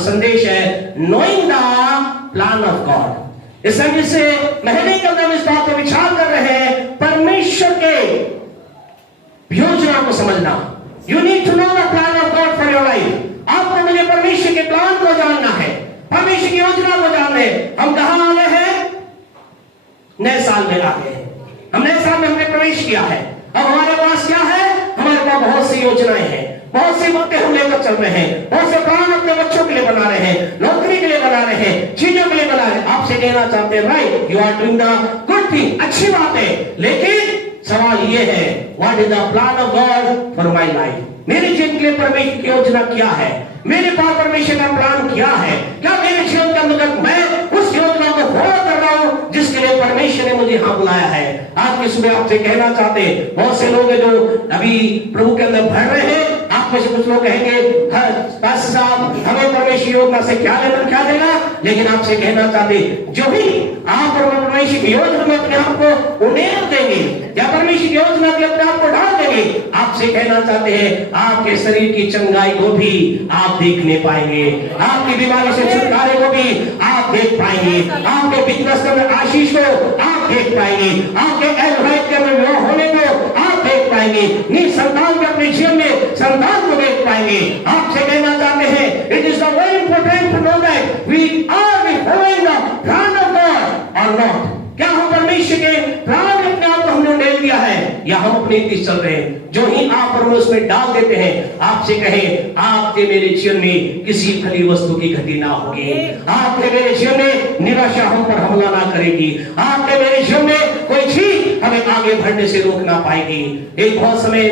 संदेश है knowing the plan of God. इस संदेश से महीने के अंदर इस बात पर विचार कर रहे हैं परमेश्वर के योजना को समझना। You need to know the plan of God for your life. आपको मुझे परमेश्वर के प्लान को जानना है, परमेश्वर की योजना को जानना है। हम कहां आ गए हैं? नए साल में आ गए हैं। हम नए साल में हमने प्रवेश किया है। अब हमारे पास क्या है? हमारे पास बहुत सी योजनाएं हैं, बहुत सी बातें हम लेकर चल रहे हैं, बहुत से प्लान अपने बच्चों के लिए बना रहे हैं, नौकरी के लिए बना रहे हैं, चीजों के लिए बना रहे हैं। आपसे कहना चाहते हैं right, you are doing the good thing, अच्छी बात है, लेकिन सवाल ये है what is the plan of God for my life. मेरे जीवन के लिए परमेश्वर की योजना क्या है? मेरे पास परमेश्वर का प्लान क्या है? क्या मेरे जीवन के अंतर्गत मैं उस योजना को फॉलो कर रहा हूं जिसके लिए परमेश्वर ने मुझे यहां बुलाया है? आज की सुबह आपसे कहना चाहते हैं, बहुत से लोग हैं जो अभी प्रभु के अंदर भर रहे हैं। आप में से कुछ लोग कहेंगे पास्टर साहब हमें परमेश्वर योजना से क्या लेना क्या देना, लेकिन आपसे कहना चाहते जो भी आप परमेश्वर की योजना में अपने आप को उड़ेल देंगे या परमेश्वर की योजना में अपने आप को डाल देंगे, आपसे कहना चाहते हैं आपके शरीर की चंगाई को भी आप देखने पाएंगे, आपकी बीमारी से छुटकारे को भी आप देख पाएंगे, आपके बिजनेस में आशीष को आप देख पाएंगे, आपके एलवाइट के में विवाह होने को आप देख पाएंगे, निसंतान के अपने जीवन में संतान को देख पाएंगे। आपसे कहना चाहते हैं it is very important to know that we are following the plan of God और नॉट। क्या हम परमेश्वर के प्लान में अपने आप को हमने डाल दिया है या हम अपने नीति चल रहे हैं? जो ही आप परमेश्वर में डाल देते हैं, आपसे कहें आपके मेरे जीवन में किसी खली वस्तु की गति ना होगी, आपके मेरे जीवन में निराशा हम पर हमला ना करेगी, आपके मेरे जीवन में कोई चीज हमें आगे बढ़ने से रोक ना पाएगी। एक बहुत समय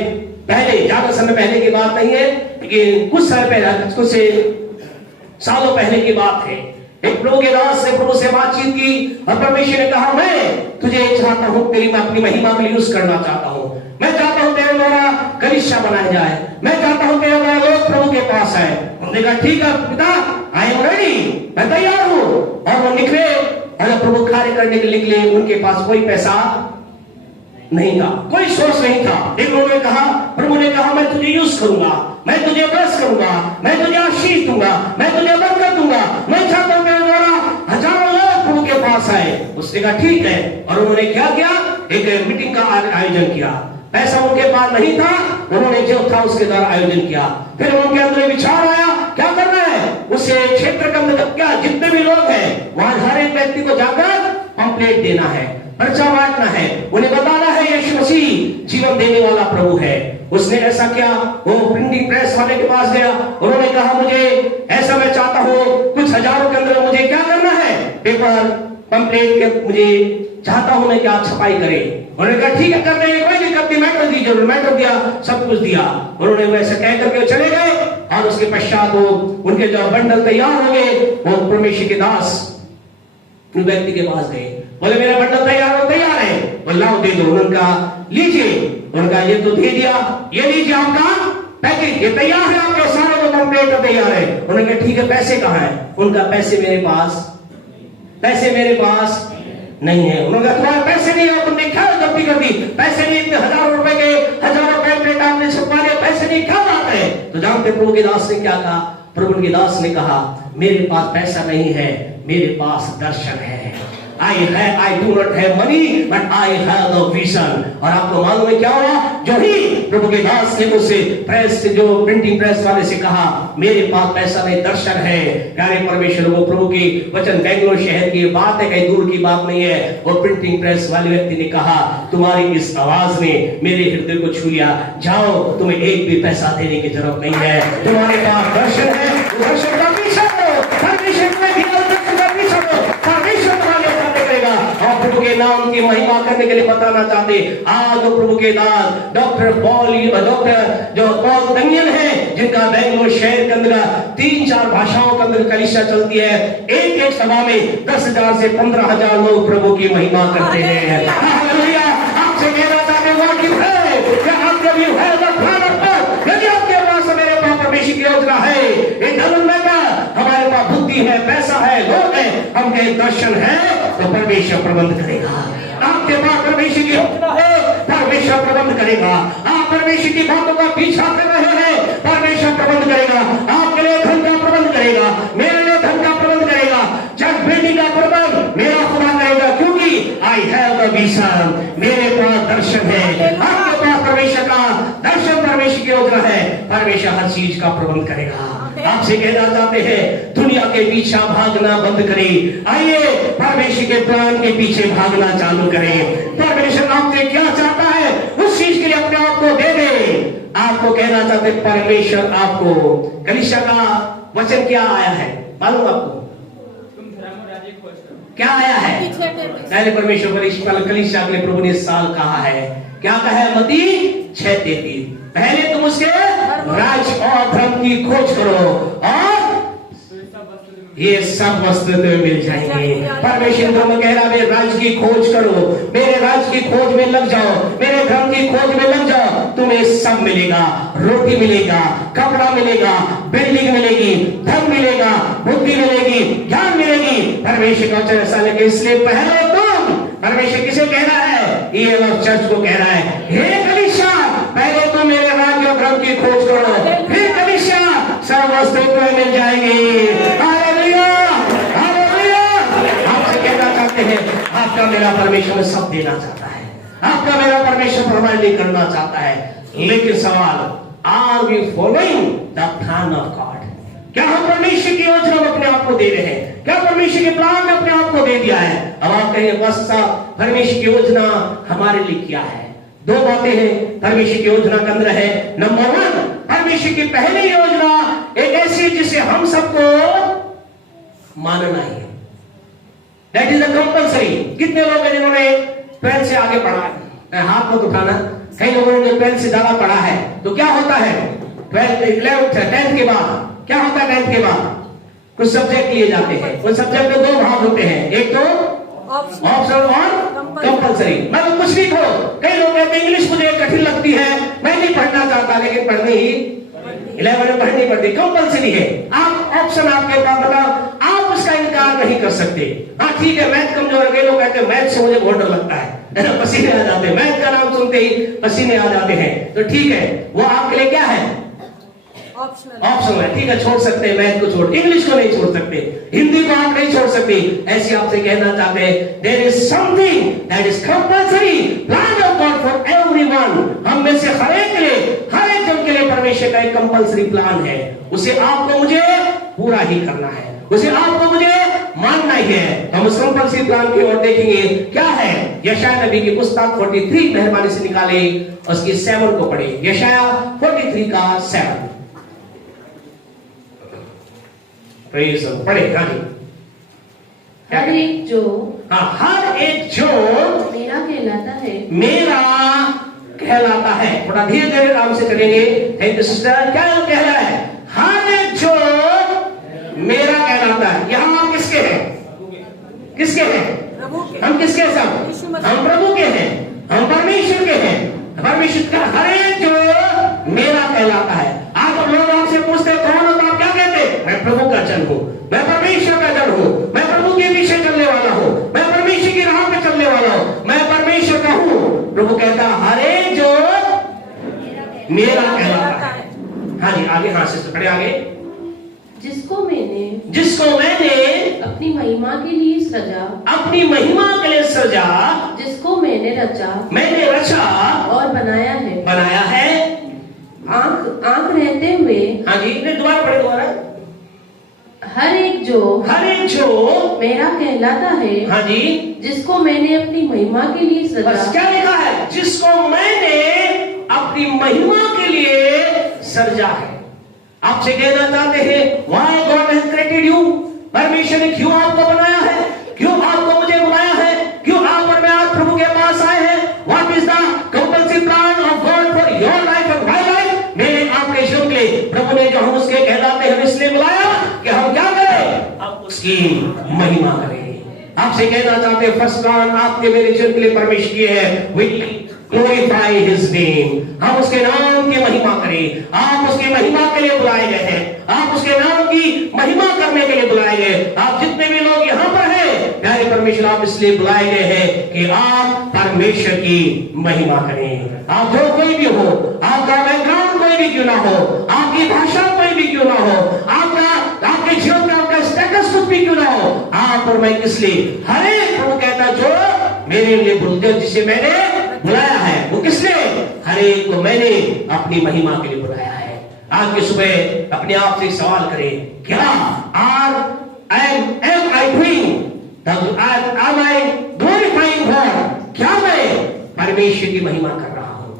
पहले, ज्यादा समय पहले की बात नहीं है, लेकिन कुछ समय पहले, कुछ सालों पहले की बात है, एक प्रभु के दास ने प्रभु से बातचीत की और परमेश्वर ने कहा मैं तुझे चाहता हूं, तेरी मैं अपनी महिमा के लिए यूज करना चाहता हूं, मैं चाहता हूं तेरे द्वारा कलीसिया बनाया जाए, मैं चाहता हूं तेरे द्वारा लोग प्रभु के पास आए। उन्होंने कहा ठीक है पिता, आई एम रेडी, मैं तैयार हूं। और वो निकले और प्रभु कार्य करने के लिए निकले। उनके पास कोई पैसा नहीं था, कोई सोर्स नहीं था। एक लोगों ने कहा, प्रभु ने कहा मैं तुझे यूज करूंगा, मैं तुझे ब्लेस करूंगा, मैं तुझे आशीष दूंगा, मैं तुझे बरकत दूंगा, मैं चाहता हूं तेरे द्वारा हजारों लोग प्रभु के पास आए। उसने कहा ठीक है। और उन्होंने क्या किया? एक मीटिंग का आयोजन किया। पैसा उनके पास नहीं था, उन्होंने जो था उसके द्वारा आयोजन किया। फिर उनके अंदर विचार आया क्या करना है, उस क्षेत्र के अंदर क्या जितने भी लोग हैं वहां हर एक व्यक्ति को जाकर पंपलेट देना है, पर्चा बांटना है, उन्हें बताना है यीशु मसीह जीवन देने वाला प्रभु है। उसने ऐसा किया, वो प्रिंटिंग प्रेस वाले के पास गया, उन्होंने कहा मुझे ऐसा मैं चाहता हूं कुछ हजारों के अंदर मुझे क्या करना है, पेपर पंपलेट के मुझे चाहता हूं मैं कि आप छपाई करें। उन्होंने कहा ठीक है कर देंगे, कोई दिक्कत नहीं, मैटर दीजिए। मैटर दिया, सब कुछ दिया। उन्होंने वैसे कह करके चले गए और उसके पश्चात वो उनके जो बंडल तैयार हो गए, वो परमेश्वर के दास व्यक्ति के पास गए, बोले मेरा बंडल तैयार है, बोला दे दो। उनका लीजिए, उनका ये तो दे दिया, ये लीजिए आपका पैकेज, ये तैयार है, आपके सारे जो कंप्लेंट तैयार है। उन्होंने कहा ठीक है पैसे कहाँ है? उनका पैसे मेरे पास नहीं है। उन्होंने कहा तुम्हारे पैसे नहीं है, तुमने क्या गलती कर दी? पैसे नहीं, इतने हजारों रुपए के हजारों पैम्पलेट आपने छपवा दिया, पैसे नहीं, क्या बात है? तो जानते प्रभु के दास ने क्या कहा? प्रभु के दास ने कहा मेरे पास पैसा नहीं है, मेरे पास दर्शन है। I do not have money, but I have a vision। और आपको मालूम है क्या हुआ? जो ही प्रभु के दास ने उसे प्रेस जो प्रिंटिंग प्रेस वाले से कहा मेरे पास पैसा नहीं, दर्शन है। प्यारे परमेश्वर, वो प्रभु की वचन बेंगलोर शहर की बात है, कहीं दूर की बात नहीं है। और प्रिंटिंग प्रेस वाले व्यक्ति ने कहा तुम्हारी इस आवाज ने मेरे हृदय को छू लिया, जाओ तुम्हें एक भी पैसा देने की जरूरत नहीं है, तुम्हारे पास दर्शन है, दर्शन का पीछा दो, परमेश्वर में भी दर्शन का पीछा दो, परमेश्वर तुम्हारे करेगा। और प्रभु के नाम की महिमा करने के लिए बताना चाहते आज जो प्रभु के दास डॉक्टर पॉल दनियल है, जिनका बेंगलोर शहर के अंदर 3-4 भाषाओं के अंदर कलीसिया चलती है, एक सभा में 10,000 से 15,000 लोग प्रभु की महिमा करते हैं। हालेलुया। आपसे कहना चाहते आपके पास मेरे पास परमेश्वर की योजना है, एक हमारे पास बुद्धि है, पैसा है, लोग है, हम कहे दर्शन है तो परमेश्वर प्रबंध करेगा। आपके पास परमेश्वर की योजना है, परमेश्वर प्रबंध करेगा। आप परमेश्वर की बातों का पीछा कर रहे हैं, परमेश्वर प्रबंध करेगा। आपके लिए धन का प्रबंध करेगा। परमेश्वर हर चीज का प्रबंध करेगा। आपसे कहना चाहते हैं दुनिया के पीछे भागना बंद करें, आइए परमेश्वर के प्लान के पीछे भागना चालू करें। परमेश्वर आपसे क्या चाहता है उस चीज के लिए अपने आप को दे दे। आपको कहना चाहते परमेश्वर आपको, कलीसिया का वचन क्या आया है मालूम आपको? क्या आया है? पहले परमेश्वर कलीसिया के लिए प्रभु ने साल कहा है, क्या कहा है? मत्ती 6:33, पहले तुम उसके राज और धर्म की खोज करो और ये सब वस्तु तुम्हें मिल जाएंगे। परमेश्वर धर्म कह रहा है राज की खोज करो, मेरे राज की खोज में लग जाओ, मेरे धर्म की खोज में लग जाओ, तुम्हें सब मिलेगा। रोटी मिलेगा, कपड़ा मिलेगा, बिल्डिंग मिलेगी, धन मिलेगा, बुद्धि मिलेगी, ज्ञान मिलेगी। परमेश्वर का वचन ऐसा लगे, इसलिए पहले तुम, परमेश्वर किसे कह रहा है? ये लोग चर्च को कह रहा है, हे कलीसिया पहले तुम मेरे राज और धर्म की खोज करो, फिर कलीसिया सब वस्तु तुम्हें मिल जाएगी। आपका मेरा परमेश्वर सब देना चाहता है, आपका मेरा परमेश्वर प्रोवाइड नहीं करना चाहता है। लेकिन सवाल, are we following the plan of God? क्या हम परमेश्वर की योजना में अपने आप को दे रहे हैं? क्या परमेश्वर के प्लान में अपने आप को दे दिया है? अब आप कहेंगे बस परमेश्वर की योजना हमारे लिए क्या है? दो बातें हैं परमेश्वर की योजना के अंदर है। नंबर 1, परमेश्वर की पहली योजना एक ऐसी है जिसे हम सबको मानना है। That is the compulsory. कितने लोग हैं जिन्होंने 12 से आगे पढ़ा है? हाथ मत उठाना। कई लोगों ने 12 से ज्यादा पढ़ा है। तो क्या होता है 12th 11th 10th के बाद क्या होता है? 10th के बाद कुछ सब्जेक्ट लिए जाते हैं। उन सब्जेक्ट में 2 भाग होते हैं, एक तो ऑप्शनल और कंपल्सरी। मतलब कुछ भी करो। कई लोग कहते हैं इंग्लिश मुझे कठिन लगती है, मैं नहीं पढ़ना चाहता, लेकिन पढ़नी ही 11 में पढ़नी पड़ती, कंपल्सरी है। आप ऑप्शन आपके पास, मतलब आप उसका इनकार नहीं कर सकते। हाँ ठीक है, मैथ कमजोर है, लोग कहते हैं मैथ से मुझे बहुत डर लगता है, पसीने आ जाते हैं, मैथ का नाम सुनते ही पसीने आ जाते हैं। तो ठीक है, वो आपके लिए क्या है? ऑप्शनल है। ठीक है, छोड़ सकते हैं, मैथ को छोड़, इंग्लिश को नहीं छोड़ सकते, हिंदी को आप नहीं छोड़ सकते। ऐसे आपसे कहना चाहते हैं there is something that is compulsory plan of God for everyone. हम में से हर एक जन के लिए परमेश्वर का एक कंपल्सरी प्लान है। उसे आपको मुझे पूरा ही करना है, उसे आपको मुझे मानना ही है। हम उस कंपल्सरी प्लान की ओर देखेंगे। क्या है? यशायाह नबी की पुस्तक 43 मेहरबानी से निकाले, उसकी 7 को पढ़े। यशायाह 43 का 7 पढ़े। हाँ जी। हर एक जो मेरा कहलाता है, मेरा कहलाता है। थोड़ा धीरे धीरे आराम से चलेंगे। Thank you sister. क्या कह रहा है? हर एक जो मेरा कहलाता है। यहाँ हम किसके हैं? किसके हैं? हम किसके हैं? सब हम प्रभु के हैं, हम परमेश्वर के हैं। परमेश्वर का हर एक जो मेरा कहलाता है। आप लोग आपसे पूछते कौन हो, तो आप क्या कहते? मैं प्रभु का जन हूँ, मैं परमेश्वर का जन हूँ, मैं प्रभु के पीछे चलने वाला हूँ, मैं परमेश्वर की राह पे चलने वाला हूँ, मैं परमेश्वर का हूँ। प्रभु कहता हर एक जो मेरा कहलाता है। हाँ जी, आगे। हाँ से खड़े आगे। जिसको मैंने अपनी महिमा के लिए सृजा, अपनी महिमा के लिए सृजा, जिसको मैंने रचा और बनाया है। आंख रहते हुए। हाँ जी, दोबारा पढ़े, दोबारा। हर एक जो मेरा कहलाता है। हाँ जी, जिसको मैंने अपनी महिमा के लिए सृजा। बस क्या लिखा है? जिसको मैंने अपनी महिमा के लिए सृजा है। आपसे कहना चाहते हैं why God has created you? परमेश्वर ने क्यों आपको बनाया है? क्यों आपको मुझे बुलाया है? क्यों आप और मैं आज प्रभु के पास आए हैं? What is the compulsory plan of God for your life and my life? मेरे आपके जीवन के प्रभु ने जो हम उसके कहलाते हैं इसलिए बुलाया कि हम क्या करें? अब उसकी महिमा करें। आपसे कहना चाहते हैं फर्स्ट प्लान आपके मेरे जीवन के लिए परमेश्वर की है, वी ग्लोरीफाई हिज नेम। हम उसके नाम की महिमा करें। आप उसकी महिमा के लिए बुलाए गए हैं, आप उसके नाम की महिमा करने के लिए बुलाए गए। आप जितने भी लोग यहाँ पर हैं, प्यारे परमेश्वर, आप इसलिए बुलाए गए हैं कि आप परमेश्वर की महिमा करें। आप जो कोई भी हो, आपका बैकग्राउंड कोई भी क्यों ना हो, आपकी भाषा कोई भी क्यों ना हो, आपके जीवन में आपका स्टेटस कुछ भी क्यों ना हो, आप और मैं इसलिए हर एक प्रभु कहता जो मेरे लिए बोलते हो, जिसे मैंने बुलाया है, वो किसने? हर एक को मैंने अपनी महिमा के लिए बुलाया है। आज की सुबह अपने आप से सवाल करें, क्या am I doing? Am I glorifying God? क्या मैं परमेश्वर की महिमा कर रहा हूं?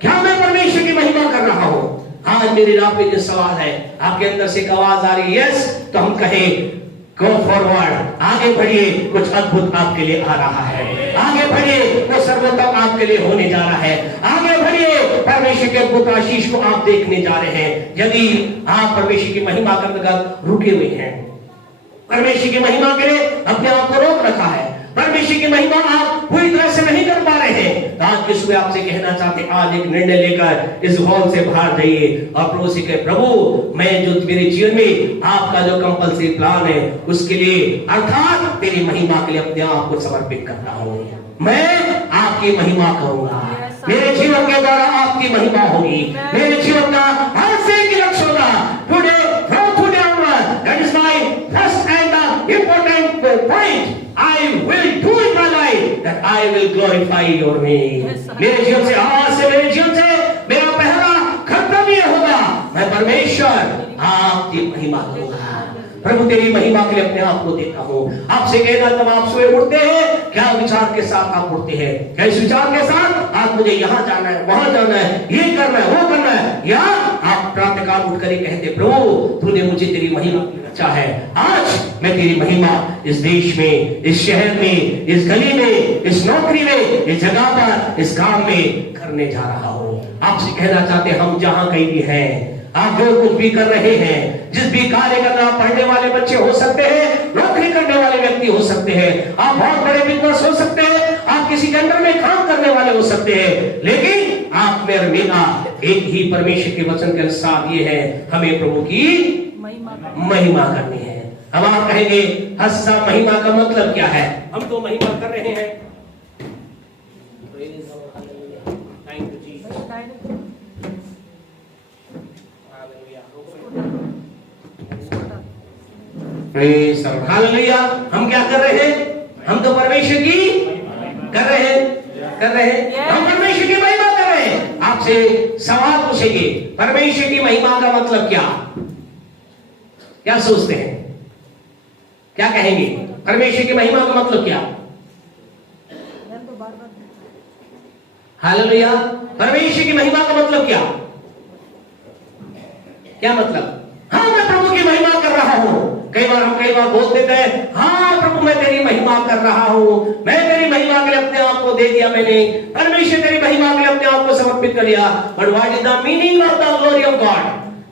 क्या मैं परमेश्वर की महिमा कर रहा हूं? आज मेरे आप पे जो सवाल है, आपके अंदर से एक आवाज आ रही है यस, तो हम कहें गो फॉरवर्ड, आगे बढ़िए, कुछ अद्भुत आपके लिए आ रहा है। आगे बढ़िए, वो सर्वोत्तम आपके लिए होने जा रहा है। आगे बढ़िए, परमेश्वर के अद्भुत आशीष को आप देखने जा रहे हैं। यदि आप परमेश्वर की महिमा करने का रुके हुए हैं, परमेश्वर की महिमा के लिए अपने आप को रोक रखा है, परमेश्वर की महिमा आप पूरी तरह से नहीं कर पा रहे हैं, तो आज की सुबह आपसे कहना चाहते हैं, आज एक निर्णय लेकर इस हॉल से बाहर जाइए और प्रभु से कहे, प्रभु मैं जो मेरे जीवन में आपका जो कंपल्सरी प्लान है उसके लिए अर्थात तेरी महिमा के लिए अपने आप को समर्पित करता हूँ। मैं आपकी महिमा करूंगा, मेरे जीवन के द्वारा आपकी महिमा होगी, मेरे जीवन का हर से लक्ष्य होगा। Today from today onward, that is my first and the important point, I will do in my life that I will glorify your name. मेरे जीवन से, आज से मेरे जीवन से मेरा पहला कर्तव्य होगा, मैं परमेश्वर आपकी महिमा करूंगा। प्रभु तेरी महिमा के लिए अपने आप को देता हूँ। आपसे कहना, तब आप सुबह उठते हैं, क्या विचार के साथ आप उठते हैं? क्या इस विचार के साथ आज मुझे यहाँ जाना है, वहां जाना है, ये करना है, वो करना है, या आप प्रातःकाल उठकर ही कहते, प्रभु तूने मुझे तेरी महिमा अच्छा है, आज मैं तेरी महिमा इस देश में, इस शहर में, इस गली में, इस नौकरी में, इस जगह पर, इस काम में करने जा रहा हूँ। आपसे कहना चाहते हैं, हम जहां कहीं भी हैं, आप जो कुछ भी कर रहे हैं, जिस भी कार्य करना, पढ़ने वाले बच्चे हो सकते हैं, नौकरी करने वाले व्यक्ति हो सकते हैं, आप बहुत बड़े बिजनेस हो सकते हैं, आप किसी अंडर में काम करने वाले हो सकते हैं, लेकिन आप मेरे मेरा एक ही परमेश्वर के वचन के अनुसार ये है, हमें प्रभु की महिमा करनी है। अब आप कहेंगे, हस्सा महिमा का मतलब क्या है? हम तो महिमा कर रहे हैं। हालेलुया। हम क्या कर रहे हैं? हम तो परमेश्वर की कर रहे हैं, हम परमेश्वर की महिमा कर रहे हैं। आपसे सवाल पूछेंगे, परमेश्वर की महिमा का मतलब क्या सोचते हैं? क्या कहेंगे? परमेश्वर की महिमा का मतलब क्या? हालेलुया। परमेश्वर की महिमा का मतलब क्या मतलब? हाँ, मैं प्रभु की महिमा कर रहा हूं। कई बार बोल देते हैं, हाँ प्रभु मैं तेरी महिमा कर रहा हूं, मैं तेरी महिमा के लिए अपने आप को दे दिया, मैंने परमेश्वर तेरी महिमा के लिए अपने आप को समर्पित कर लिया। But what is the meaning of the glory of God?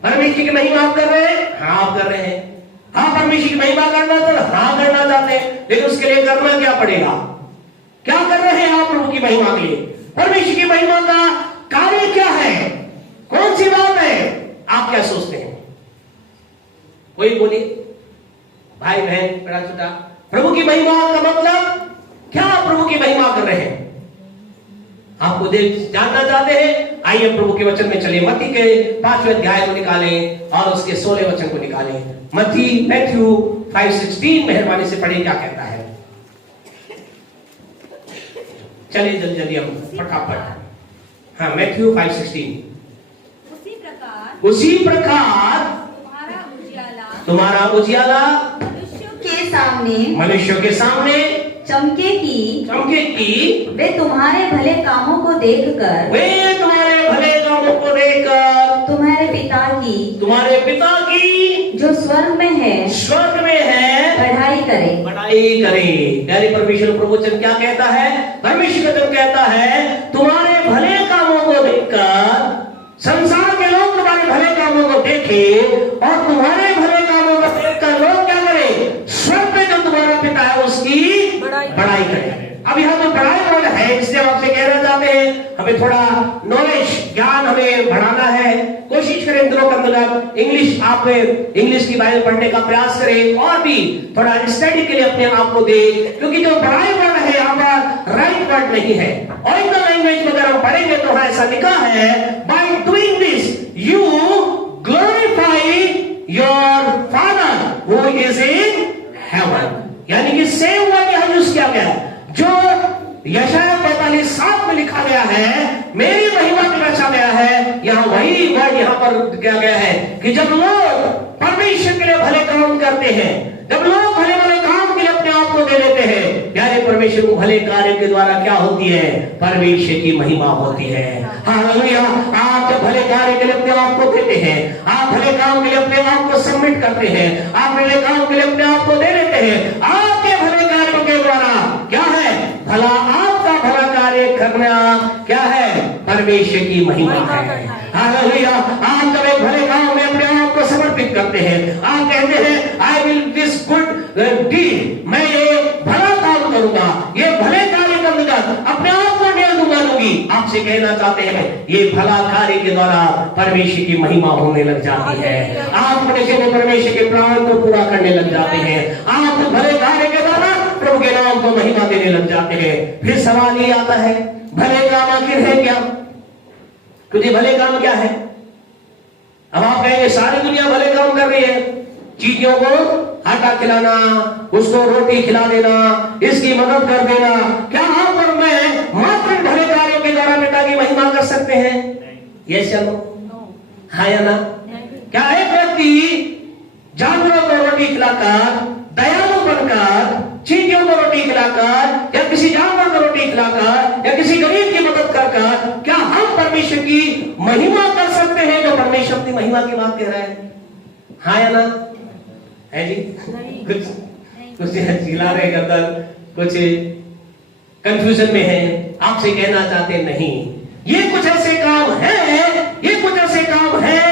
परमेश्वर की महिमा आप कर रहे हैं? हाँ आप कर रहे हैं। हाँ परमेश्वर की महिमा करना तो हाँ करना चाहते हैं, लेकिन उसके लिए करना क्या पड़ेगा? क्या कर रहे हैं आप प्रभु की महिमा के लिए? परमेश्वर की महिमा का कार्य क्या है? कौन सी बात है? आप क्या सोचते हैं? कोई बोलिए, भाई बहन बड़ा छोटा, प्रभु की महिमा का मतलब क्या? प्रभु की महिमा कर रहे हैं, आपको जानना चाहते हैं? आइए प्रभु के वचन में चलिए, मत्ती के 5वें अध्याय को निकालें और उसके 16 वचन को निकालें। मैथ्यू 5:16 मेहरबानी से पढ़िए, क्या कहता है? चलिए जल्दी जल्दी हम फटाफट। हाँ, मैथ्यू 5:16। उसी प्रकार तुम्हारा उजियाला मनुष्यों के सामने चमके की वे तुम्हारे भले कामों को देखकर तुम्हारे पिता की जो स्वर्ग में है बढ़ाई करे। प्यारे परमेश्वर प्रवचन क्या कहता है? परमेश्वर वचन कहता है, तुम्हारे भले कामों को देखकर संसार के लोग तुम्हारे भले कामों को देखे, और तुम्हारे भले कामों को देखकर लोग क्या करें? स्वर्ग में जो तुम्हारा पिता है उसकी बड़ाई करें। अब यहाँ तो बड़ाई वर्ड है, इसलिए आपसे कहना चाहते हैं, हमें थोड़ा नॉलेज, ज्ञान हमें बढ़ाना है। कोशिश करें दिनों के अंदर इंग्लिश की बाइबल पढ़ने का प्रयास करें, और भी थोड़ा स्टडी के लिए अपने आप को दे, क्योंकि जो बड़ाई वर्ड है यहाँ पर राइट वर्ड नहीं है। ओरिजिनल लैंग्वेज में अगर हम पढ़ेंगे तो ऐसा लिखा है, by doing this you glorify your father who is in heaven. यानी कि सेम वर्ड यहाँ यूज किया गया है। जो यशायाह 45:7 में लिखा गया है, मेरी महिमा की रचा गया है। यहाँ वही वर्ड यहाँ पर किया गया है कि जब लोग परमेश्वर के लिए भले काम करते हैं, जब लोग भले भले काम के लिए अपने आप को दे देते हैं, प्यारे परमेश्वर को भले कार्य के द्वारा क्या होती है? परमेश्वर की महिमा होती है। हालेलुया। आप जब भले कार्य के लिए अपने आप को देते हैं, आप भले काम के लिए अपने आप को सबमिट करते हैं, आप भले काम के लिए अपने आप को दे देते हैं, आपके भले कार्यों के द्वारा क्या है? भला आपका भला कार्य करना क्या है? परमेश्वर की महिमा है। हालेलुया। आप जब एक भले काम में अपने आप को समर्पित करते हैं, आप कहते हैं I will this good deed, मैं ये भला काम करूंगा, ये भले कार्य करूंगा, अपने आप को डेल दूंगा लूंगी। आपसे कहना चाहते हैं ये भला कार्य के द्वारा परमेश्वर की महिमा होने लग जाती है। आप परमेश्वर के प्राण को पूरा करने लग जाते हैं। आप भले कार्य के द्वारा प्रभु के नाम को महिमा देने लग जाते हैं। फिर सवाल ये आता है, भले काम आखिर है क्या? तुझे भले काम क्या है? अब आप कहेंगे सारी दुनिया भले काम कर रही है, चीजों को आटा खिलाना, उसको रोटी खिला देना, इसकी मदद कर देना। क्या आप और मैं मात्र भले कार्यों के द्वारा पिता की महिमा कर सकते हैं? ये चलो हाँ या ना? क्या एक व्यक्ति जानवरों को रोटी खिलाकर, दयालु बनकर, चींटियों को रोटी खिलाकर, या किसी जानवर को रोटी खिलाकर, या किसी गरीब की मदद कर क्या हम परमेश्वर की महिमा कर सकते हैं? जो परमेश्वर अपनी महिमा की बात कह रहा है, हाँ या ना? है जी? कुछ चिल्ला रहे गर्दन, कुछ कंफ्यूजन में है। आपसे कहना चाहते नहीं, ये कुछ ऐसे काम है, ये कुछ ऐसे काम है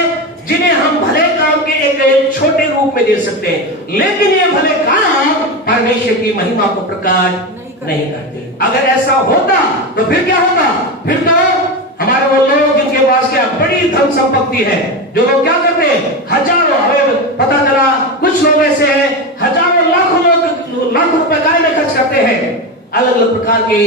जिन्हें हम भले काम के एक छोटे रूप में दे सकते हैं, लेकिन ये भले काम परमेश्वर की महिमा को प्रकट नहीं करते। अगर ऐसा होता तो फिर क्या होता? फिर तो हमारे वो लोग जिनके पास क्या बड़ी धन संपत्ति है, जो लोग क्या करते हैं, हजारों, हमें पता चला कुछ लोग ऐसे हैं, हजारों लाखों लोग लाखों रुपए काय में खर्च करते हैं, अलग अलग प्रकार के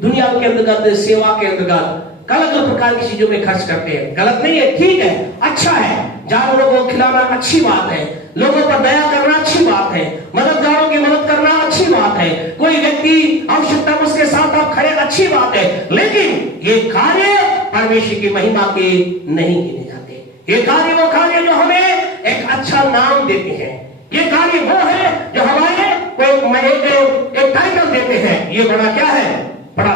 दुनिया के अंतर्गत, सेवा के अंतर्गत अलग अलग प्रकार की चीजों में खर्च करते हैं। गलत नहीं है, ठीक है, अच्छा है। जानवरों को खिलाना अच्छी बात है, लोगों पर दया करना अच्छी बात है, मददगारों की मदद करना अच्छी बात है, कोई व्यक्ति आवश्यकता में उसके साथ आप खड़े, अच्छी बात है। लेकिन ये कार्य परमेश्वर की महिमा के नहीं गिने जाते। ये कार्य वो कार्य जो हमें एक अच्छा नाम देते हैं, ये कार्य वो है जो हमारे एक टाइटल देते हैं, ये बड़ा क्या है? बड़ा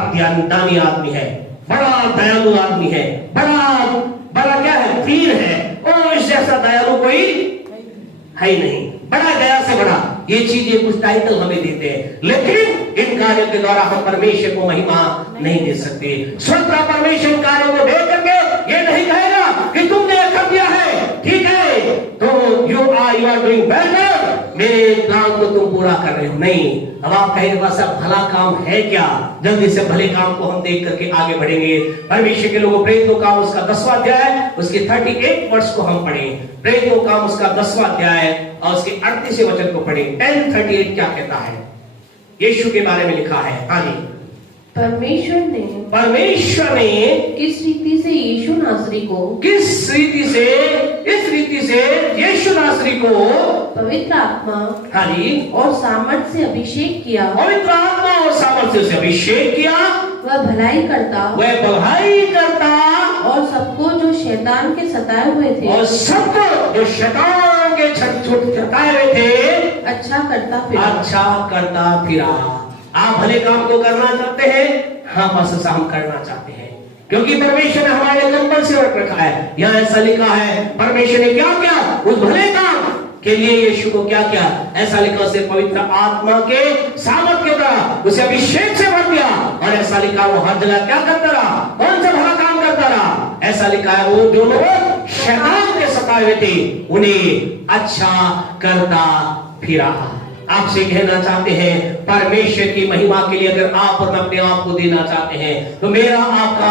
दानी आदमी है, बड़ा दयालु आदमी है, बड़ा क्या है? वीर है। और इस जैसा दयालु कोई है ही नहीं, बड़ा दया से बड़ा। ये चीजें कुछ टाइटल हमें देते हैं, लेकिन इन कार्यों के द्वारा हम परमेश्वर को महिमा नहीं दे सकते। स्वतः परमेश्वर कार्यों को देख करके ये नहीं कहेगा कि तुमने कर दिया है, ठीक है, तो यू आर डूइंग बेटर, मेरे काम को तुम पूरा कर रहे हो। नहीं, अब आप कहेंगे बस अब भला काम है क्या? जल्दी से भले काम को हम देख करके आगे बढ़ेंगे। परमेश्वर के लोगों, प्रेरितों का उसका 10वां अध्याय, उसके 38 वर्ष को हम पढ़ें। प्रेरितों का उसका 10वां अध्याय और उसके 38वें वचन को पढ़ें। 10:38 क्या कहता है? यीशु के बारे में लिखा है। हाँ जी, परमेश्वर ने किस रीति से यीशु नासरी को यीशु नासरी को पवित्र आत्मा, हाँ जी, और सामर्थ से अभिषेक किया, पवित्र आत्मा और सामर्थ से अभिषेक किया, वह भलाई करता और सबको जो शैतान के सताए हुए थे, और सबको जो शैतान के सताए हुए थे, अच्छा करता फिरा। आप भले काम को करना चाहते हैं? हाँ, बस ऐसा हम करना चाहते हैं, क्योंकि परमेश्वर ने हमारे कंबल से रखा है। यहाँ ऐसा लिखा है, परमेश्वर ने क्या किया? उस भले काम के लिए यीशु को क्या किया? ऐसा लिखा, उसे पवित्र आत्मा के सामर्थ के द्वारा उसे अभिषेक से भर दिया। और ऐसा लिखा, वो हर जगह क्या करता रहा? कौन सा भला काम करता रहा? ऐसा लिखा है, वो जो लोग शैतान के सताए हुए थे उन्हें अच्छा करता फिरा। आपसे कहना चाहते हैं, परमेश्वर की महिमा के लिए अगर आप और मैं अपने आप को देना चाहते हैं, तो मेरा आपका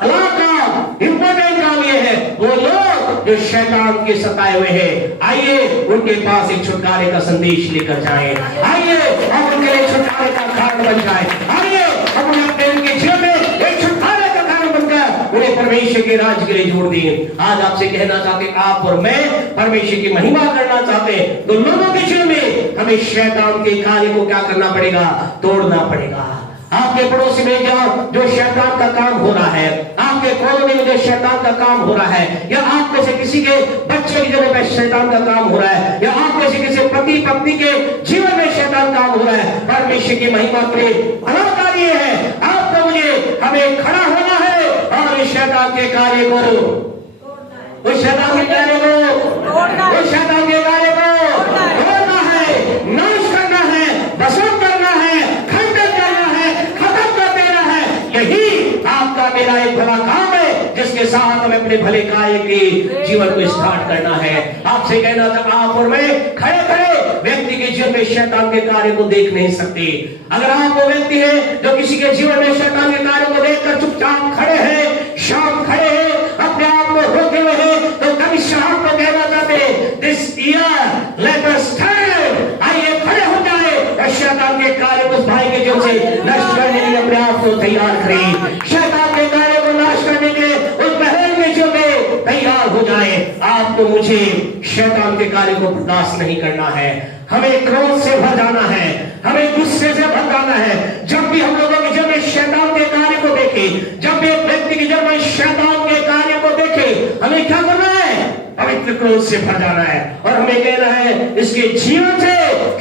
भला काम, इंपॉर्टेंट काम ये है, वो लोग जो शैतान के सताए हुए हैं, आइए उनके पास एक छुटकारे का संदेश लेकर जाएं। आइए हम उनके लिए छुटकारे का कारण बन जाए। आइए हम उनके जीवन में एक छुटकारे का कारण बनकर उन्हें परमेश्वर के राज्य के लिए जोड़ दें। आज आपसे कहना चाहते, आप और मैं परमेश्वर की महिमा करना चाहते हैं, तो लोगों के जीवन में हमें शैतान के कार्य को क्या करना पड़ेगा? तोड़ना पड़ेगा। आपके पड़ोसी में जो शैतान का काम हो रहा है, आपके कॉलोनी में जो शैतान का काम हो रहा है, या आप में से किसी के बच्चे की जगह पे शैतान का काम हो रहा है, या आप में से किसी पति पत्नी के जीवन में शैतान काम हो रहा है, परमेश्वर की महिमा के लिए भला कार्य है। आपको मुझे हमें खड़ा होना है और इस शैतान के कार्य को, उस शैतान के कार्य को, उस शैतान के कार्य को तोड़ना है, नाश करना है, भस्म करना है, खंडन करना है, खत्म कर देना है। यही आपका मेरा एक भला काम है जिसके साथ हमें अपने भले कार्य के जीवन को स्टार्ट करना है। आपसे कहना था, आप और मैं खड़े खड़े व्यक्ति के जीवन में शैतान के कार्य को देख नहीं सकते। अगर आप वो व्यक्ति है जो किसी के जीवन में शैतान के कार्य को देखकर चुपचाप खड़े हैं, शांत खड़े हैं, अपने आप को रोके हुए हैं, तो कभी शाम को कहना चाहते this year let us stand, आइए खड़े हो जाए और शैतान के कार्य को उस भाई के जीवन से नष्ट करने के लिए अपने आप को तैयार करें। शैतान के कार्य को नाश करने के लिए उस बहन के जीवन में तैयार हो जाए। आपको मुझे शैतान के कार्य को बर्दाश्त नहीं करना है। हमें क्रोध से भर जाना है, हमें गुस्से से भर जाना है। जब भी हम लोगों के जीवन में शैतान के कार्य को देखे, जब भी एक व्यक्ति के जीवन में शैतान के कार्य को देखे, हमें क्या करना है? पवित्र क्रोध से भर जाना है और हमें कहना है इसके जीवन से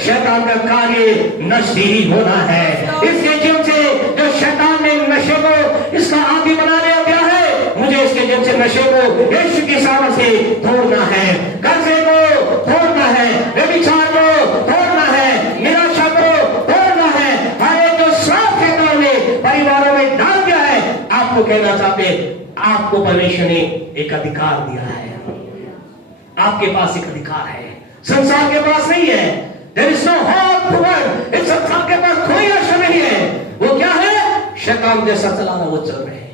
शैतान का कार्य नष्ट ही होना है। इसके जीवन से जो शैतान ने नशे को इसका आदि बना लिया गया है, मुझे इसके जीवन से नशे को यीशु की सामर्थ से तोड़ना है, कर्जे को तोड़ना है, व्यभिचार को तोड़ना है, निराशा को तोड़ना है। हर एक जो श्राप शैतान ने परिवारों में डाल दिया है, आपको कहना चाहते, आपको परमेश्वर ने एक अधिकार दिया है। आपके पास एक अधिकार है, संसार के पास नहीं है। There is no hope to one. इस संसार के पास कोई आशा नहीं है। वो क्या है? शैतान जैसा चलाना वो चल रहे हैं,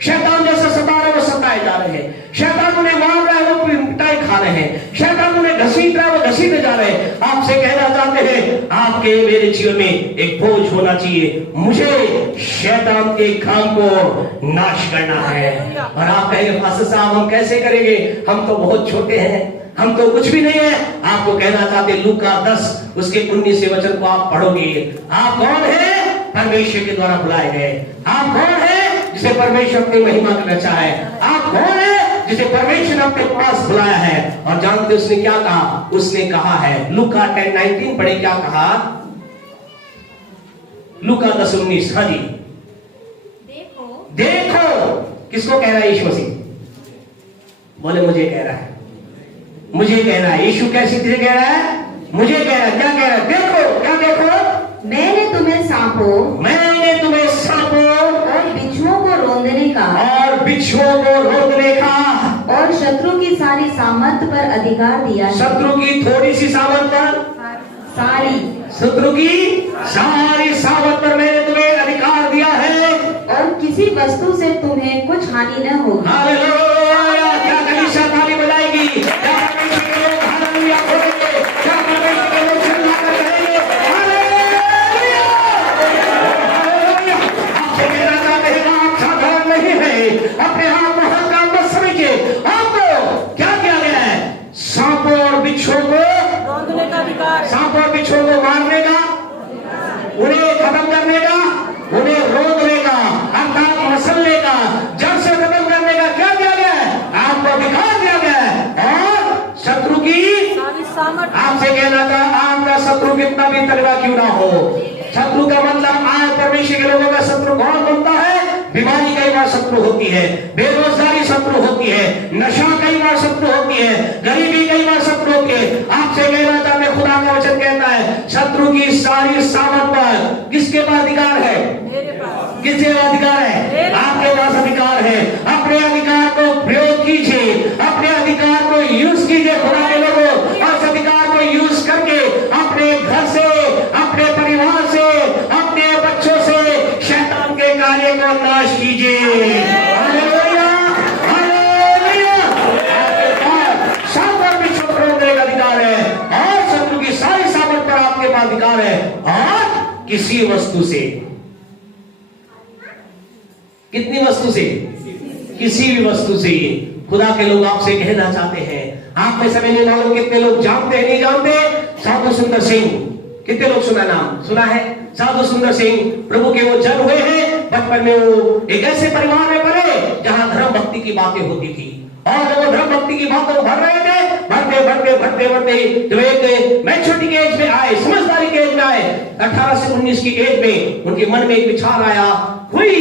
शैतान जैसा सता रहा है वो सताए जा रहे हैं, शैतान उन्हें मार रहा है वो पिटाई खा रहे हैं, शैतान उन्हें घसीट रहा है वो घसीटे जा रहे हैं। आपसे कहना चाहते हैं, आपके मेरे जीवन में एक बोझ होना चाहिए, मुझे शैतान के काम को नाश करना है। और आप कहेंगे पास्टर साहब हम कैसे करेंगे, हम तो बहुत छोटे हैं, हम तो कुछ भी नहीं है। आपको कहना चाहते लूका 10 उसके 19 वचन को आप पढ़ोगे। आप कौन है? परमेश्वर के द्वारा बुलाए गए। आप कौन है? जिसे परमेश्वर अपनी महिमा का रचा है। आप कौन है? जिसे परमेश्वर ने अपने पास बुलाया है। और जानते उसने क्या कहा? उसने कहा है लूका 10:19 पढ़े, क्या कहा? लूका 10:19। हाँ जी, देखो किसको कह रहा है? यीशु मसीह बोले मुझे कह रहा है, मुझे कह रहा है। यीशु कैसी तरह कह रहा है? मुझे कह रहा है। क्या कह रहा है? देखो, क्या देखो? मैंने तुम्हें सांपों, मैंने तुम्हें सांपों और बिच्छुओं को रोंदने का, और बिच्छुओं को रोकने का, और शत्रु की सारी सामर्थ पर अधिकार दिया है। शत्रु की थोड़ी सी सामर्थ पर, सारी शत्रु की सारी सामर्थ पर मैंने तुम्हें अधिकार दिया है, और किसी वस्तु से तुम्हें कुछ हानि न होगी। हालेलुया! क्या कलीसिया ताली बजाएगी? क्या परमेश्वर के लोग हालेलुया बोलेंगे? क्या परमेश्वर के लोग चिल्ला कर कहेंगे हालेलुया? हालेलुया! आपसे कहना चाहते हैं आप साधारण नहीं है, अपने आप को हल्का मत समझिए। आपको क्या किया गया है? सांपों और बिच्छुओं को रोकने का अधिकार, सांपों और बिच्छुओं को मारने का, उन्हें खत्म करने का, उन्हें रोकने का, अर्थात मसलने का, जड़ से खत्म करने का क्या दिया गया है? आपको अधिकार दिया गया है। और शत्रु की आपसे कहना था, आपका शत्रु कितना भी तगड़ा क्यों ना हो, शत्रु का मतलब आज परमेश्वर के लोगों का शत्रु कौन बनता है? बीमारी कई बार शत्रु होती है, बेरोजगारी शत्रु होती है, नशा कई बार शत्रु होती है, गरीबी कई बार शत्रु होती है। आपसे कहना था, मैं खुदा का वचन कहता है शत्रु की सारी सामर्थ पर किसके पास अधिकार है? किसके पास अधिकार है? आपके पास अधिकार है। अपने अधिकार को प्रयोग कीजिए, अपने अधिकार को यूज कीजिए खुदा के लोगों, और उस अधिकार को यूज करके अपने घर से, अपने परिवार से, अपने बच्चों से शैतान के कार्य को नाश कीजिए। हालेलुया! हालेलुया! आपके पास सांप और बिच्छू को रोकने का अधिकार है, और शत्रु की सारी सामर्थ पर आपके पास अधिकार है। और किसी वस्तु से, कितनी वस्तु से? किसी भी वस्तु से। खुदा के लोग आपसे कहना चाहते हैं, आप में समय नहीं मालूम कितने लोग जानते हैं, नहीं जानते? साधु सुंदर सिंह कितने लोग सुना नाम सुना है? साधु सुंदर सिंह प्रभु के वो जन हुए हैं। बचपन में वो एक ऐसे परिवार में पले जहां धर्म भक्ति की बातें होती थी, और जब वो धर्म भक्ति की बातों को भर रहे थे, बढ़ते जब एक मैच्योरिटी के एज में आए, समझदारी के एज में आए, 18 से 19 की एज में उनके मन में एक विचार आया, हुई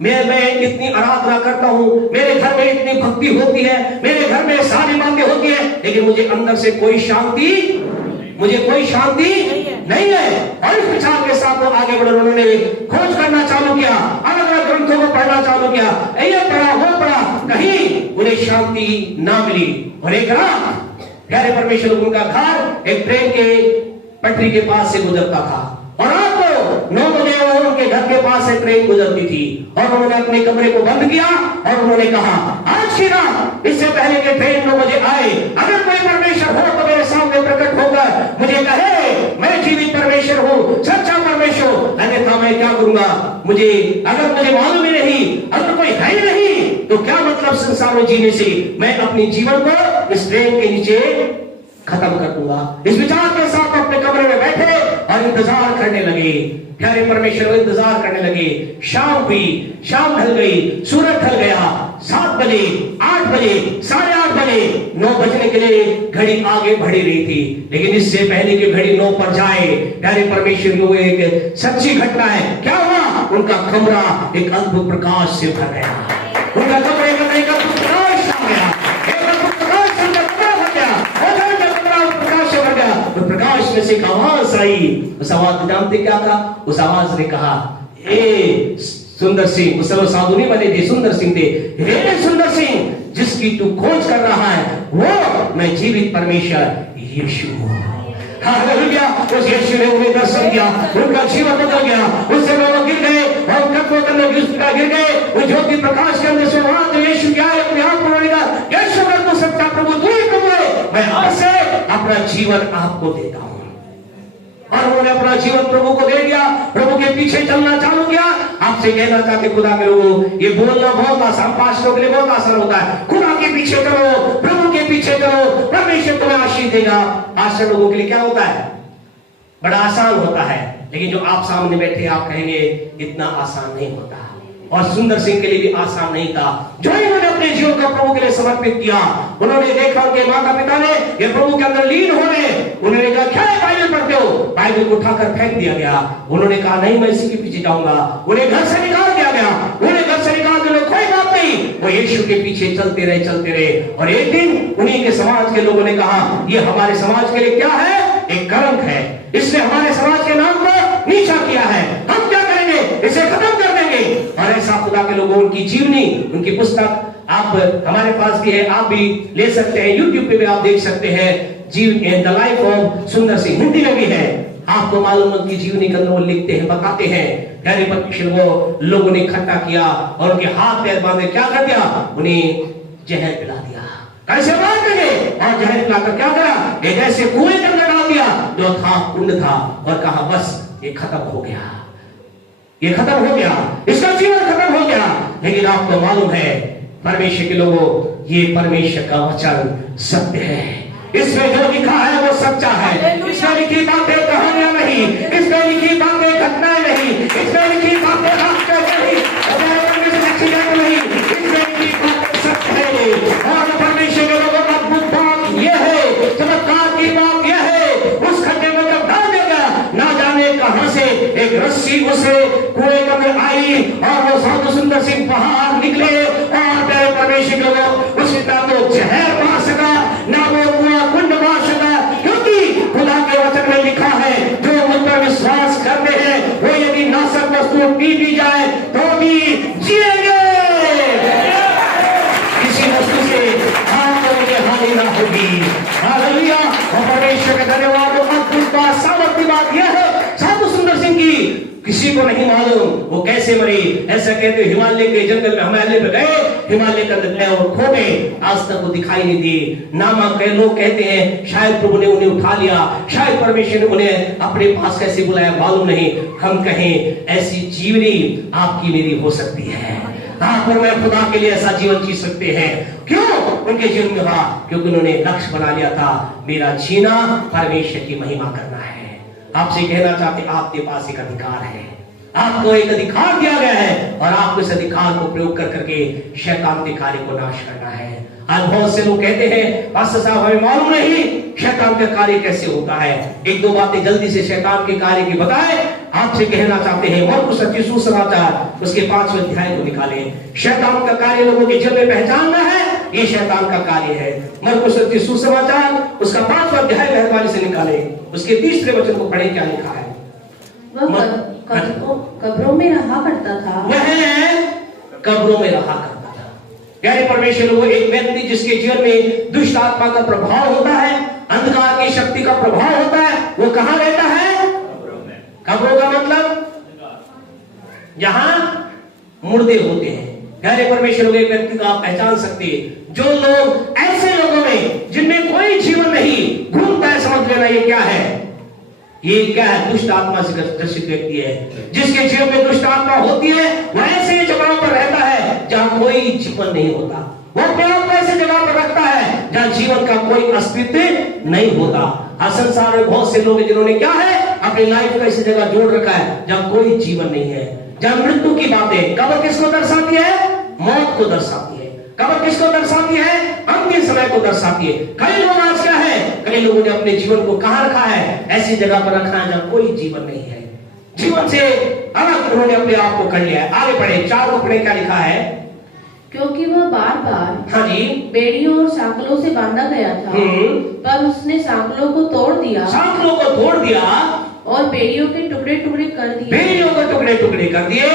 मैं इतनी आराधना करता हूँ, मेरे घर में इतनी भक्ति होती है, मेरे घर में सारी बातें होती है, लेकिन मुझे अंदर से कोई शांति नहीं है। और इस विचार के साथ वो आगे बढ़े, उन्होंने खोज करना चालू किया, अलग अलग ग्रंथों को पढ़ना चालू किया, ये पढ़ा वो पढ़ा, कहीं उन्हें शांति ना मिली। और एक रात प्यारे परमेश्वर, उनका घर एक ट्रेन के पटरी के पास से गुजरता था, और रात को 9 बजे उनके घर के पास से ट्रेन गुजरती थी, और उन्होंने अपने कमरे को बंद किया और उन्होंने कहा, आज की रात इससे पहले कि ट्रेन 9 बजे आए, अगर कोई परमेश्वर हो तो मेरे सामने प्रकट होकर मुझे कहे मैं जीवित परमेश्वर हूँ, सच्चा परमेश्वर, अन्यथा मैं क्या करूंगा? अगर मुझे मालूम ही नहीं, अगर कोई है ही नहीं, तो क्या मतलब संसार में जीने से? मैं अपने जीवन को इस ट्रेन के नीचे खत्म कर दूंगा। इस विचार के साथ अपने कमरे में बैठे और इंतजार करने लगे। प्यारे परमेश्वर इंतजार करने लगे। शाम हुई, शाम ढल गई, सूरज ढल गया। 7 बजे, 8 बजे, 8:30 बजे, 9 बजने के लिए घड़ी आगे बढ़ी रही थी, लेकिन इससे पहले कि घड़ी 9 पर जाए, प्यारे परमेश्वर को एक सच्ची घटना है। क्या हुआ? उनका कमरा एक अद्भुत प्रकाश से भर गया। उनका कमरे में एक अद्भुत प्रकाश आ गया, एक अद्भुत प्रकाश उनका कमरा भर गया, प्रकाश से भर गया। तो प्रकाश में से एक आवाज आई। उस आवाज जानते क्या था? उस आवाज ने कहा, ए सुंदर सिंह, उस समय साधु नहीं बने थे, सुंदर सिंह थे। हे सुंदर सिंह, जिसकी तू खोज कर रहा है, वो मैं जीवित परमेश्वर यीशु हूँ। हालेलुया। उस यीशु ने उन्हें दर्शन दिया, उनका जीवन बदल गया। उससे लोग गिर गए और कदमों के अंदर गिर गए। वो ज्योति प्रकाश के अंदर से वहां तो यीशु क्या है, अपने आप को बोलेगा, यीशु अगर तू सच्चा प्रभु तू ही प्रभु है, मैं आज से अपना जीवन आपको देता हूँ। और उन्होंने अपना जीवन प्रभु को दे दिया, प्रभु के पीछे चलना चालू किया। आपसे कहना चाहते खुदा के लोगों, ये बोलना बहुत आसान, पास्टरों के लिए बहुत आसान होता है, खुदा के पीछे चलो, प्रभु के पीछे चलो, परमेश्वर तुम्हें आशीष देगा। पास्टर लोगों के लिए क्या होता है? बड़ा आसान होता है, लेकिन जो आप सामने बैठे आप कहेंगे इतना आसान नहीं होता। और सुंदर सिंह के लिए भी आसान नहीं था। जो इन्होंने अपने जीवन को प्रभु के लिए समर्पित किया, उन्होंने देखा उनके माता पिता ने ये प्रभु के अंदर लीन होने, उन्होंने कहा क्या बाइबल पढ़ते हो? बाइबल को उठाकर फेंक दिया गया। उन्होंने कहा नहीं, मैं इसी के पीछे जाऊंगा। उन्हें घर से निकाल दिया गया, उन्हें घर से निकाल दिया, कोई बात नहीं। वो यीशु के पीछे चलते रहे। और एक दिन उन्हीं के समाज के लोगों ने कहा, ये हमारे समाज के लिए क्या है? एक कलंक है, इसने हमारे समाज के नाम को नीचा किया है, हम क्या करेंगे? इसे खत्म कर देंगे। और ऐसा खुदा के लोगों, उनकी जीवनी, उनकी पुस्तक आप हमारे पास भी है, आप भी ले सकते हैं, YouTube पे भी आप देख सकते हैं, द लाइफ ऑफ सुंदर सिंह, हिंदी में भी है। आपको मालूम उनकी जीवनी के अंदर वो लिखते हैं, बताते हैं। प्यारे परमेश्वर, वो लोगों ने इकट्ठा किया और उनके हाथ पैर बांधे, क्या कर दिया? उन्हें जहर पिला दिया। कैसे मार देंगे? और जहर पिलाकर क्या करा? एक ऐसे कुएं के अंदर डाल दिया जो था कुंड था, और कहा बस ये खत्म हो गया, ये खत्म हो गया, इसका जीवन खत्म हो गया। लेकिन आपको मालूम है परमेश्वर के लोगों, ये परमेश्वर का वचन सत्य है। इसमें जो लिखा है वो सच्चा है। इसमें लिखी बातें कहानियां नहीं, इसमें लिखी बातें घटनाएं नहीं, इसमें लिखी बातें राष्ट्र नहीं, नहीं, इसमें लिखी बातें सत्य है। और परमेश्वर के लोगों का अद्भुत बात यह है, चमत्कार की बात यह है, उस खड्डे में जब डाल देगा, ना जाने कहां से एक रस्सी उसे कुएं के अंदर आई और वो साधु सुंदर सिंह बाहर निकले। और प्यारे परमेश्वर के लोगों, उस ना तो जहर मार सका, ना वो कुआं कुंड मार सका, क्योंकि खुदा के वचन में लिखा है, जो मुझ पर विश्वास करते हैं वो यदि नाशक वस्तु पी भी जाए तो भी जिएंगे। किसी वस्तु से आपको मुझे हानि ना होगी। हालेलुया। और परमेश्वर का धन्यवाद। अद्भुत बात, सामर्थ्य बात यह है, साधु सुंदर सिंह की किसी को नहीं मालूम वो कैसे मरे। ऐसा कहते हिमालय के जंगल में, हिमालय पे गए, हिमालय के अंदर गए और खो गए, आज तक वो दिखाई नहीं दिए। नामा के लोग कहते हैं शायद प्रभु ने उन्हें उठा लिया, शायद परमेश्वर ने उन्हें अपने पास कैसे बुलाया मालूम नहीं। हम कहें ऐसी जीवनी आपकी मेरी हो सकती है, आप और मैं खुदा के लिए ऐसा जीवन जी सकते हैं। क्यों? उनके जीवन में हुआ क्योंकि उन्होंने लक्ष्य बना लिया था, मेरा जीना परमेश्वर की महिमा करना है। आपसे कहना चाहते आपके पास एक अधिकार है, आपको एक अधिकार दिया गया है और आपको इस अधिकार को प्रयोग कर करके शैतान के कार्य को नाश करना है। आज बहुत से लोग कहते हैं पास्टर साहब हमें मालूम नहीं शैतान का कार्य कैसे होता है। एक दो बातें जल्दी से शैतान के कार्य की बताए आपसे कहना चाहते हैं। मरकुस रचित सुसमाचार उसके 5वें अध्याय को निकाले। शैतान का कार्य लोगों के जीवन में पहचानना है, ये शैतान का कार्य है। मरकुस रचित सुसमाचार उसका 5वां अध्याय मेहरबानी से निकाले, उसके 30वें वचन को पढ़े क्या लिखा है। वह कब्रों में रहा करता था, वह कब्रों में रहा करता था। प्यारे परमेश्वर लोगों, एक व्यक्ति जिसके जीवन में दुष्ट आत्मा का प्रभाव होता है, अंधकार की शक्ति का प्रभाव होता है, वो कहां रहता है? कब्रों का मतलब जहां मुर्दे होते हैं। प्यारे परमेश्वर लोगों, एक व्यक्ति को आप पहचान सकते हैं। जो लोग ऐसे लोगों में जिनमें कोई जीवन नहीं घूमता है, समझ लेना ये क्या है, ये क्या है? दुष्ट आत्मा से ग्रसित व्यक्ति है। जिसके जीवन में दुष्ट आत्मा होती है वह ऐसे जगह पर रहता है जहां कोई जीवन नहीं होता। वो अपने आप को ऐसे जगह पर रखता है जहां जीवन का कोई अस्तित्व नहीं होता। आज संसार में बहुत से लोग हैं जिन्होंने क्या है अपनी लाइफ को ऐसी जगह जोड़ रखा है जहां कोई जीवन नहीं है, जहां मृत्यु की बातें। कब्र किसको दर्शाती है? मौत को दर्शाती है। कब्र किसको दर्शाती है? अंतिम समय को दर्शाती है। कई लोग आज क्या है, कई लोगों ने अपने जीवन को कहां रखा है? ऐसी जगह पर रखा है जहां कोई जीवन नहीं है। जीवन से अलग उन्होंने अपने आप को कर लिया है। आगे पढ़े 4 को पढ़े क्या लिखा है। क्योंकि वह बार बार हाँ जी बेड़ियों और सांकलों से बांधा गया था, पर उसने सांकलों को तोड़ दिया, सांकलों को तोड़ दिया और बेड़ियों के टुकड़े टुकड़े कर दिए, बेड़ियों को टुकड़े टुकड़े कर दिए